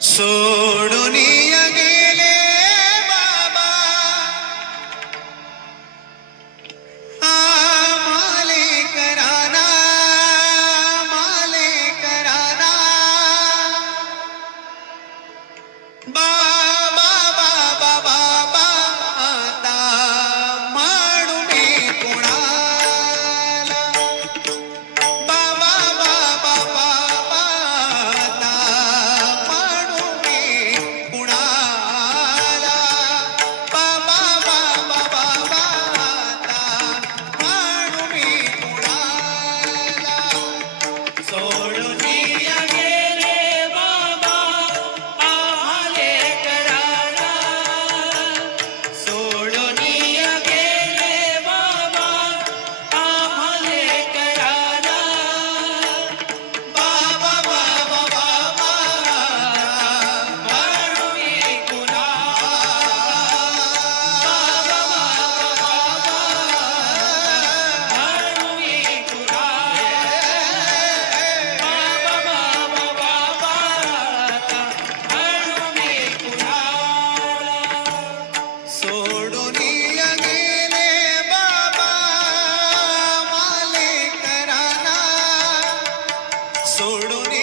सोड़ Bye. सोडून